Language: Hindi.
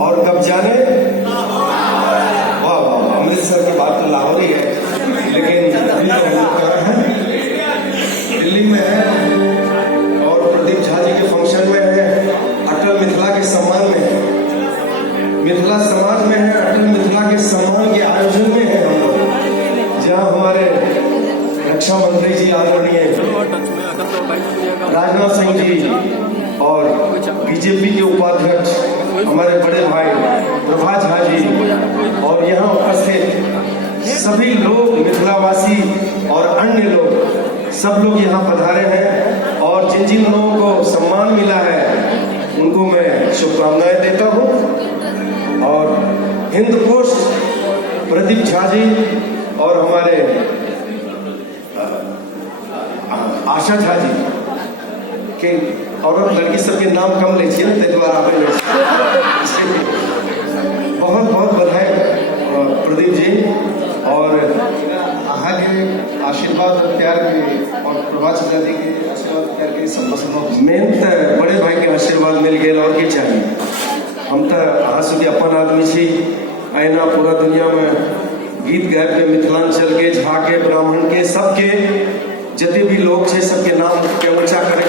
और कब जाने। वाह वाह, अमृतसर की बात तो लाहौर ही है, लेकिन अभी हम लोग कहाँ हैं? दिल्ली में है और प्रदीप झा जी के फंक्शन में है, अटल मिथिला के सम्मान में है, मिथिला समाज में है, अटल मिथिला के सम्मान के आयोजन में है हम लोग, जहाँ हमारे रक्षा मंत्री जी आदरणीय राजनाथ सिंह जी और बीजेपी के उपाध्यक्ष हमारे बड़े भाई प्रभा झा जी और यहाँ उपस्थित सभी लोग मिथिलावासी और अन्य लोग, सब लोग यहाँ पधारे हैं और जिन जिन लोगों को सम्मान मिला है उनको मैं शुभकामनाएं देता हूँ। और हिंद पोस्ट प्रदीप झा जी और हमारे आशा झा जी के औरत लड़की सबके नाम कम ले छिए ताहि दुआरे बहुत बहुत बधाई प्रदीप जी और अहाँ के आशीर्वाद और प्यार के और प्रभा झा जी के आशीर्वाद प्यार के सब मेन तो बड़े भाई के आशीर्वाद मिल गए और की चाहिए। हम तो अहाँ सबके अपन आदमी छी, अहिना पूरा दुनिया में गीत गायब के मिथिलांचल के, झा के, ब्राह्मण के, सबके जते भी लोग छे सबके नाम के ऊंचा करे